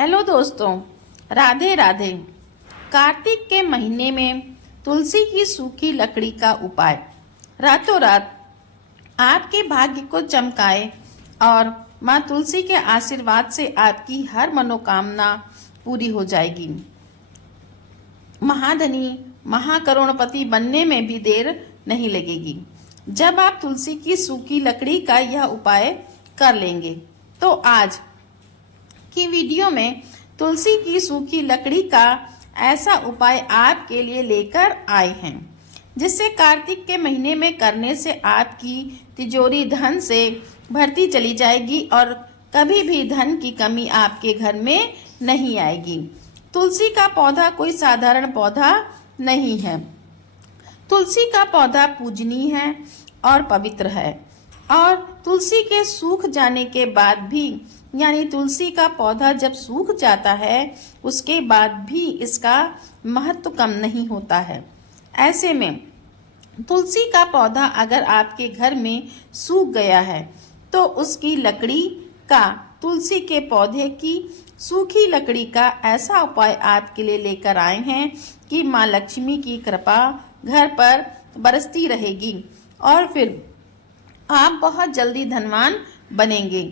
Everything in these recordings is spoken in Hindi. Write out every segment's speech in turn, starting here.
हेलो दोस्तों, राधे राधे। कार्तिक के महीने में तुलसी की सूखी लकड़ी का उपाय रातों रात आपके भाग्य को चमकाए और माँ तुलसी के आशीर्वाद से आपकी हर मनोकामना पूरी हो जाएगी। महाधनी महाकरोड़पति बनने में भी देर नहीं लगेगी जब आप तुलसी की सूखी लकड़ी का यह उपाय कर लेंगे। तो आज की वीडियो में तुलसी की सूखी लकड़ी का ऐसा उपाय आपके लिए लेकर आए हैं जिससे कार्तिक के महीने में करने से आपकी तिजोरी धन से भरती चली जाएगी और कभी भी धन की कमी आपके घर में नहीं आएगी। तुलसी का पौधा कोई साधारण पौधा नहीं है। तुलसी का पौधा पूजनीय है और पवित्र है और तुलसी के सूख जाने के बाद भी यानी तुलसी का पौधा जब सूख जाता है उसके बाद भी इसका महत्व कम नहीं होता है। ऐसे में तुलसी का पौधा अगर आपके घर में सूख गया है तो उसकी लकड़ी का तुलसी के पौधे की सूखी लकड़ी का ऐसा उपाय आपके लिए लेकर आए हैं कि माँ लक्ष्मी की कृपा घर पर बरसती रहेगी और फिर आप बहुत जल्दी धनवान बनेंगे।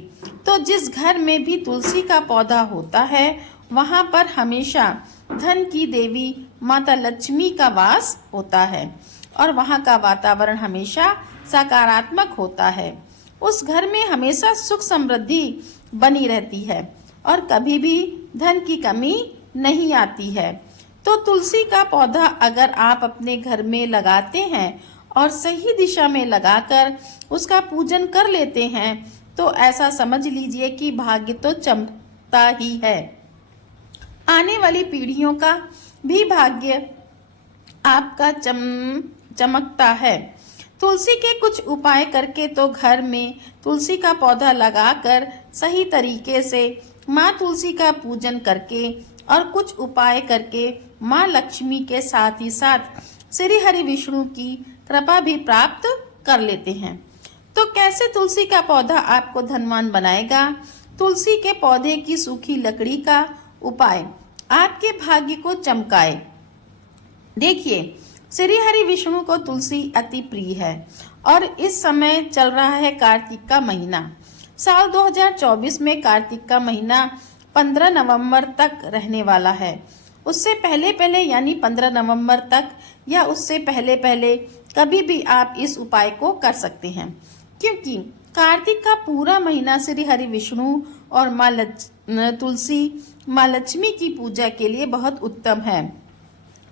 तो जिस घर में भी तुलसी का पौधा होता है वहां पर हमेशा धन की देवी माता लक्ष्मी का वास होता है और वहां का वातावरण हमेशा सकारात्मक होता है। उस घर में हमेशा सुख समृद्धि बनी रहती है और कभी भी धन की कमी नहीं आती है। तो तुलसी का पौधा अगर आप अपने घर में लगाते हैं और सही दिशा में लगाकर उसका पूजन कर लेते हैं तो ऐसा समझ लीजिए कि भाग्य तो चमकता ही है। आने वाली पीढ़ियों का भी भाग्य आपका चमकता है। तुलसी के कुछ उपाय करके तो घर में तुलसी का पौधा लगाकर सही तरीके से माँ तुलसी का पूजन करके और कुछ उपाय करके माँ लक्ष्मी के साथ ही साथ श्री हरि विष्णु की कृपा भी प्राप्त कर लेते हैं। तो कैसे तुलसी का पौधा आपको धनवान बनाएगा? तुलसी के पौधे की सूखी लकड़ी का उपाय आपके भाग्य को चमकाए। देखिए, श्री हरि विष्णु को तुलसी अति प्रिय है और इस समय चल रहा है कार्तिक का महीना। साल 2024 में कार्तिक का महीना 15 नवंबर तक रहने वाला है। उससे पहले पहले यानी 15 नवंबर तक या उससे पहले पहले कभी भी आप इस उपाय को कर सकते हैं, क्योंकि कार्तिक का पूरा महीना श्री हरि विष्णु और तुलसी माँ लक्ष्मी की पूजा के लिए बहुत उत्तम है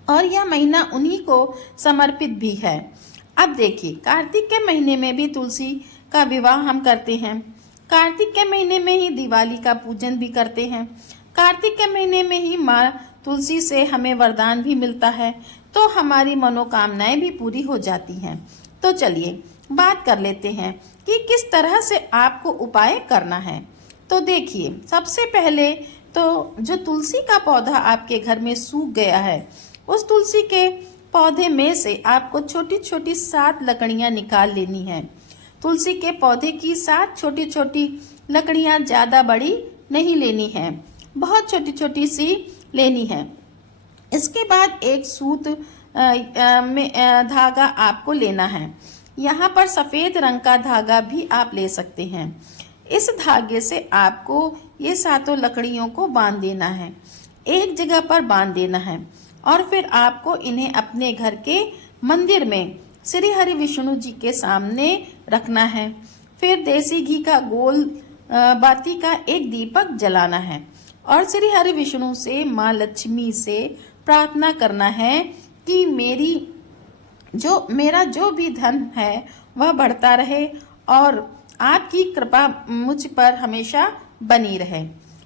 और यह महीना उन्हीं को समर्पित भी है। अब देखिए, कार्तिक के महीने में भी तुलसी का विवाह हम करते हैं। कार्तिक के महीने में ही दिवाली का पूजन भी करते हैं। कार्तिक के महीने में ही माँ तुलसी से हमें वरदान भी मिलता है तो हमारी मनोकामनाएं भी पूरी हो जाती हैं। तो चलिए बात कर लेते हैं कि किस तरह से आपको उपाय करना है। तो देखिए, सबसे पहले तो जो तुलसी का पौधा आपके घर में सूख गया है उस तुलसी के पौधे में से आपको छोटी छोटी 7 लकड़ियां निकाल लेनी है। तुलसी के पौधे की 7 छोटी छोटी लकड़ियां ज्यादा बड़ी नहीं लेनी है, बहुत छोटी छोटी सी लेनी है। इसके बाद एक सूत में धागा आपको लेना है। यहाँ पर सफेद रंग का धागा भी आप ले सकते हैं। इस धागे से आपको ये 7 लकड़ियों को बांध देना है, एक जगह पर बांध देना है और फिर आपको इन्हें अपने घर के मंदिर में श्री हरि विष्णु जी के सामने रखना है। फिर देसी घी का गोल बाती का एक दीपक जलाना है और श्री हरि विष्णु से माँ लक्ष्मी से प्रार्थना करना है कि मेरा जो भी धन है वह बढ़ता रहे और आपकी कृपा मुझ पर हमेशा बनी रहे।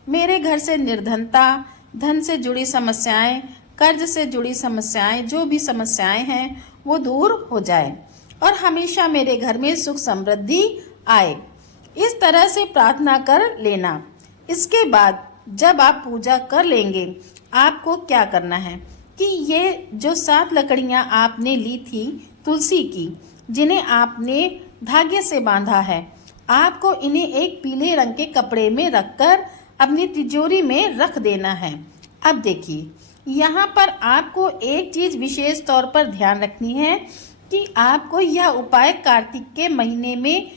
मेरे घर से निर्धनता, धन से जुड़ी समस्याएं, कर्ज से जुड़ी समस्याएं, जो भी समस्याएं हैं वो दूर हो जाए और हमेशा मेरे घर में सुख समृद्धि आए। इस तरह से प्रार्थना कर लेना। इसके बाद जब आप पूजा कर लेंगे आपको क्या करना है कि ये जो 7 लकड़ियां आपने ली थी तुलसी की, जिन्हें आपने धागे से बांधा है, आपको इन्हें एक पीले रंग के कपड़े में रखकर अपनी तिजोरी में रख देना है। अब देखिए, यहाँ पर आपको एक चीज विशेष तौर पर ध्यान रखनी है कि आपको यह उपाय कार्तिक के महीने में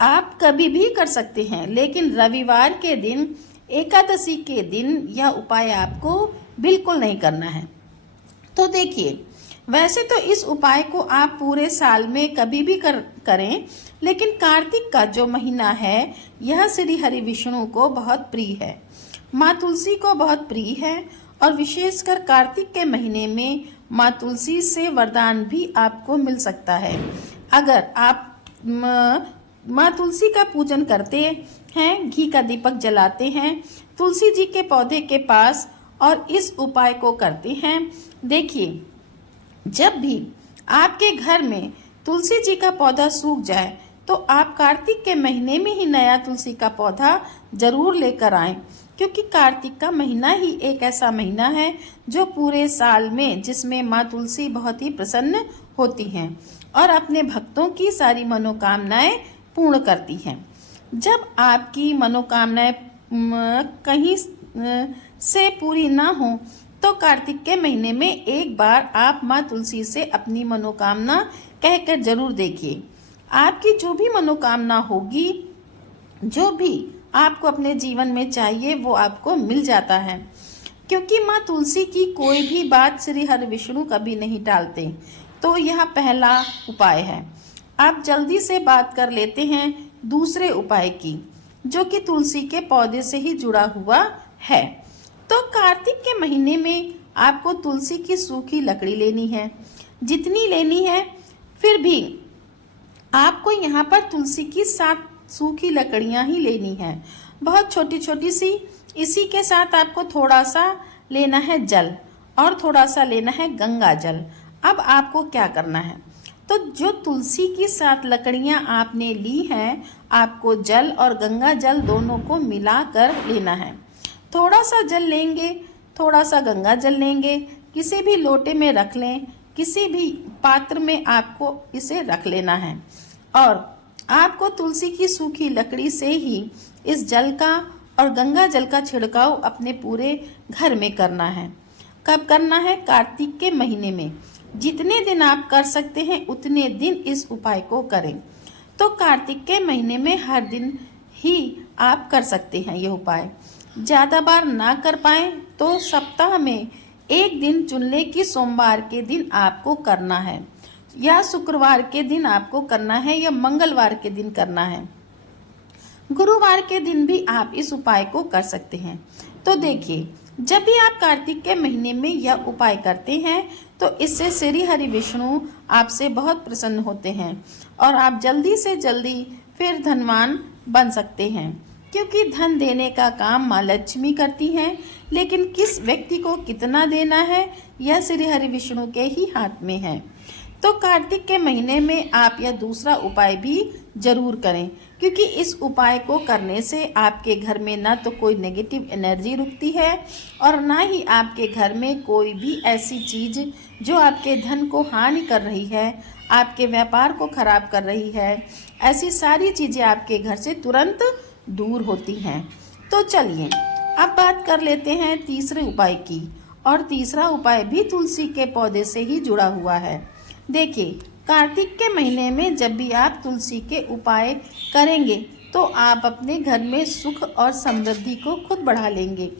आप कभी भी कर सकते हैं, लेकिन रविवार के दिन, एकादशी के दिन यह उपाय आपको बिल्कुल नहीं करना है। तो देखिए, वैसे तो इस उपाय को आप पूरे साल में कभी भी करें, लेकिन कार्तिक का जो महीना है यह श्री हरि विष्णु को बहुत प्रिय है, माँ तुलसी को बहुत प्रिय है, और विशेषकर कार्तिक के महीने में माँ तुलसी से वरदान भी आपको मिल सकता है। अगर आप माँ तुलसी का पूजन करते हैं, घी का दीपक जलाते हैं तुलसी जी के पौधे के पास और इस उपाय को करते हैं, देखिए, जब भी आपके घर में तुलसी जी का पौधा सूख जाए तो आप कार्तिक के महीने में ही नया तुलसी का पौधा जरूर लेकर आएं, क्योंकि कार्तिक का महीना ही एक ऐसा महीना है जो पूरे साल में जिसमें माँ तुलसी बहुत ही प्रसन्न होती हैं और अपने भक्तों की सारी मनोकामनाएं पूर्ण करती हैं। जब आपकी मनोकामनाएं कहीं से पूरी ना हो तो कार्तिक के महीने में एक बार आप माँ तुलसी से अपनी मनोकामना कहकर जरूर देखिए। आपकी जो भी मनोकामना होगी, जो भी आपको अपने जीवन में चाहिए, वो आपको मिल जाता है, क्योंकि माँ तुलसी की कोई भी बात श्री हरि विष्णु कभी नहीं टालते। तो यह पहला उपाय है। आप जल्दी से बात कर लेते हैं दूसरे उपाय की, जो कि तुलसी के पौधे से ही जुड़ा हुआ है। तो कार्तिक के महीने में आपको तुलसी की सूखी लकड़ी लेनी है, जितनी लेनी है, फिर भी आपको यहाँ पर तुलसी की 7 सूखी लकड़ियाँ ही लेनी है, बहुत छोटी छोटी सी। इसी के साथ आपको थोड़ा सा लेना है जल और थोड़ा सा लेना है गंगा जल। अब आपको क्या करना है, तो जो तुलसी की 7 लकड़ियाँ आपने ली हैं, आपको जल और गंगा जल दोनों को मिलाकर लेना है। थोड़ा सा जल लेंगे, थोड़ा सा गंगा जल लेंगे, किसी भी लोटे में रख लें, किसी भी पात्र में आपको इसे रख लेना है, और आपको तुलसी की सूखी लकड़ी से ही इस जल का और गंगा जल का छिड़काव अपने पूरे घर में करना है। कब करना है? कार्तिक के महीने में। जितने दिन आप कर सकते हैं उतने दिन इस उपाय को करें। तो कार्तिक के महीने में हर दिन ही आप कर सकते हैं ये उपाय। ज़्यादा बार ना कर पाए तो सप्ताह में एक दिन चुन लें कि सोमवार के दिन आपको करना है, या शुक्रवार के दिन आपको करना है, या मंगलवार के दिन करना है। गुरुवार के दिन भी आप इस उपाय को कर सकते हैं। तो देखिए, जब भी आप कार्तिक के महीने में यह उपाय करते हैं तो इससे श्री हरि विष्णु आपसे बहुत प्रसन्न होते हैं और आप जल्दी से जल्दी फिर धनवान बन सकते हैं, क्योंकि धन देने का काम माँ लक्ष्मी करती हैं, लेकिन किस व्यक्ति को कितना देना है यह श्री हरि विष्णु के ही हाथ में है। तो कार्तिक के महीने में आप यह दूसरा उपाय भी जरूर करें, क्योंकि इस उपाय को करने से आपके घर में ना तो कोई नेगेटिव एनर्जी रुकती है और ना ही आपके घर में कोई भी ऐसी चीज़ जो आपके धन को हानि कर रही है, आपके व्यापार को खराब कर रही है, ऐसी सारी चीज़ें आपके घर से तुरंत दूर होती हैं। तो चलिए अब बात कर लेते हैं तीसरे उपाय की, और तीसरा उपाय भी तुलसी के पौधे से ही जुड़ा हुआ है। देखिए, कार्तिक के महीने में जब भी आप तुलसी के उपाय करेंगे तो आप अपने घर में सुख और समृद्धि को खुद बढ़ा लेंगे।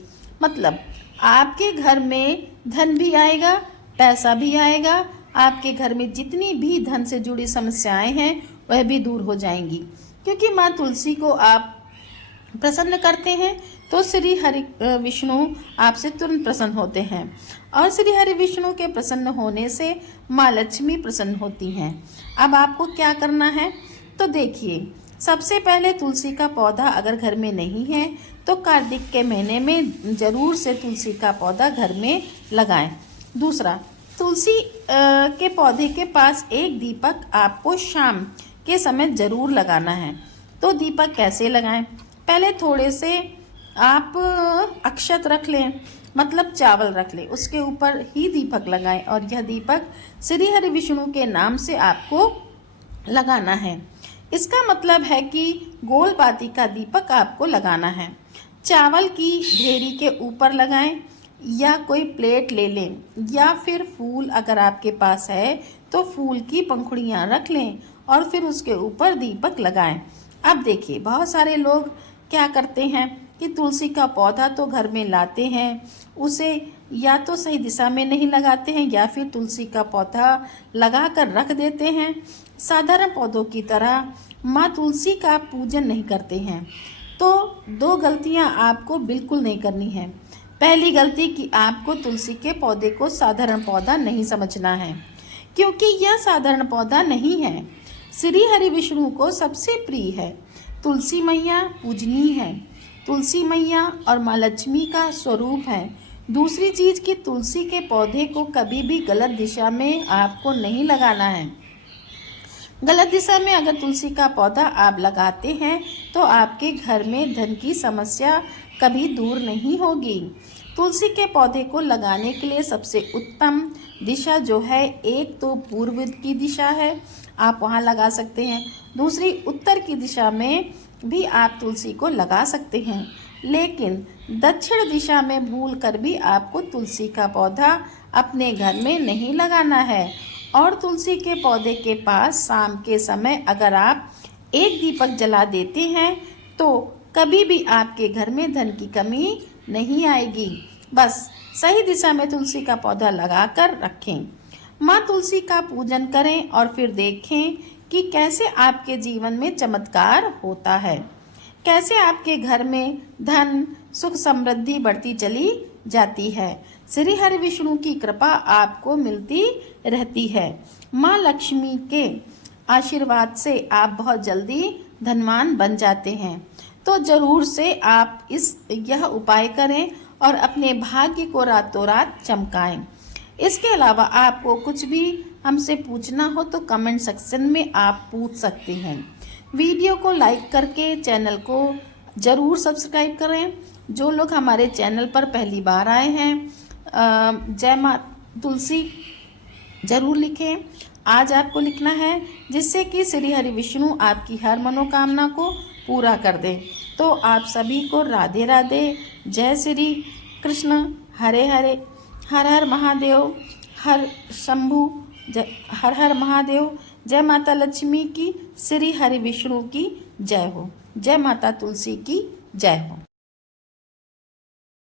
मतलब आपके घर में धन भी आएगा, पैसा भी आएगा, आपके घर में जितनी भी धन से जुड़ी समस्याएं हैं वह भी दूर हो जाएंगी, क्योंकि माँ तुलसी को आप प्रसन्न करते हैं तो श्री हरि विष्णु आपसे तुरंत प्रसन्न होते हैं, और श्री हरि विष्णु के प्रसन्न होने से माँ लक्ष्मी प्रसन्न होती हैं। अब आपको क्या करना है, तो देखिए, सबसे पहले तुलसी का पौधा अगर घर में नहीं है तो कार्तिक के महीने में जरूर से तुलसी का पौधा घर में लगाएं। दूसरा, तुलसी के पौधे के पास एक दीपक आपको शाम के समय जरूर लगाना है। तो दीपक कैसे लगाएं? पहले थोड़े से आप अक्षत रख लें, मतलब चावल रख लें, उसके ऊपर ही दीपक लगाएं, और यह दीपक श्री हरि विष्णु के नाम से आपको लगाना है। इसका मतलब है कि गोल बाती का दीपक आपको लगाना है। चावल की ढेरी के ऊपर लगाएं या कोई प्लेट ले लें या फिर फूल अगर आपके पास है तो फूल की पंखुड़ियाँ रख लें और फिर उसके ऊपर दीपक लगाएं। अब देखिए बहुत सारे लोग क्या करते हैं कि तुलसी का पौधा तो घर में लाते हैं, उसे या तो सही दिशा में नहीं लगाते हैं या फिर तुलसी का पौधा लगा कर रख देते हैं। साधारण पौधों की तरह माँ तुलसी का पूजन नहीं करते हैं। तो दो गलतियाँ आपको बिल्कुल नहीं करनी है। पहली गलती कि आपको तुलसी के पौधे को साधारण पौधा नहीं समझना है, क्योंकि यह साधारण पौधा नहीं है। श्री हरि विष्णु को सबसे प्रिय है। तुलसी मैया पूजनीय है। तुलसी मैया और माँ लक्ष्मी का स्वरूप है। दूसरी चीज कि तुलसी के पौधे को कभी भी गलत दिशा में आपको नहीं लगाना है। गलत दिशा में अगर तुलसी का पौधा आप लगाते हैं तो आपके घर में धन की समस्या कभी दूर नहीं होगी। तुलसी के पौधे को लगाने के लिए सबसे उत्तम दिशा जो है, एक तो पूर्व की दिशा है, आप वहां लगा सकते हैं। दूसरी उत्तर की दिशा में भी आप तुलसी को लगा सकते हैं, लेकिन दक्षिण दिशा में भूल कर भी आपको तुलसी का पौधा अपने घर में नहीं लगाना है। और तुलसी के पौधे के पास शाम के समय अगर आप एक दीपक जला देते हैं तो कभी भी आपके घर में धन की कमी नहीं आएगी। बस सही दिशा में तुलसी का पौधा लगाकर रखें। माँ तुलसी का पूजन करें और फिर देखें कि कैसे आपके जीवन में चमत्कार होता है, कैसे आपके घर में धन सुख समृद्धि बढ़ती चली जाती है। श्री हरि विष्णु की कृपा आपको मिलती रहती है। माँ लक्ष्मी के आशीर्वाद से आप बहुत जल्दी धनवान बन जाते हैं। तो जरूर से आप यह उपाय करें और अपने भाग्य को रातों रात चमकाएं। इसके अलावा आपको कुछ भी हमसे पूछना हो तो कमेंट सेक्शन में आप पूछ सकते हैं। वीडियो को लाइक करके चैनल को जरूर सब्सक्राइब करें। जो लोग हमारे चैनल पर पहली बार आए हैं, जय माँ तुलसी जरूर लिखें। आज आपको लिखना है, जिससे कि श्री हरि विष्णु आपकी हर मनोकामना को पूरा कर दे। तो आप सभी को राधे राधे, जय श्री कृष्ण, हरे हरे, हर हर महादेव, हर शंभु, हर हर महादेव। जय माता लक्ष्मी की, श्री हरि विष्णु की जय हो, जय माता तुलसी की जय हो।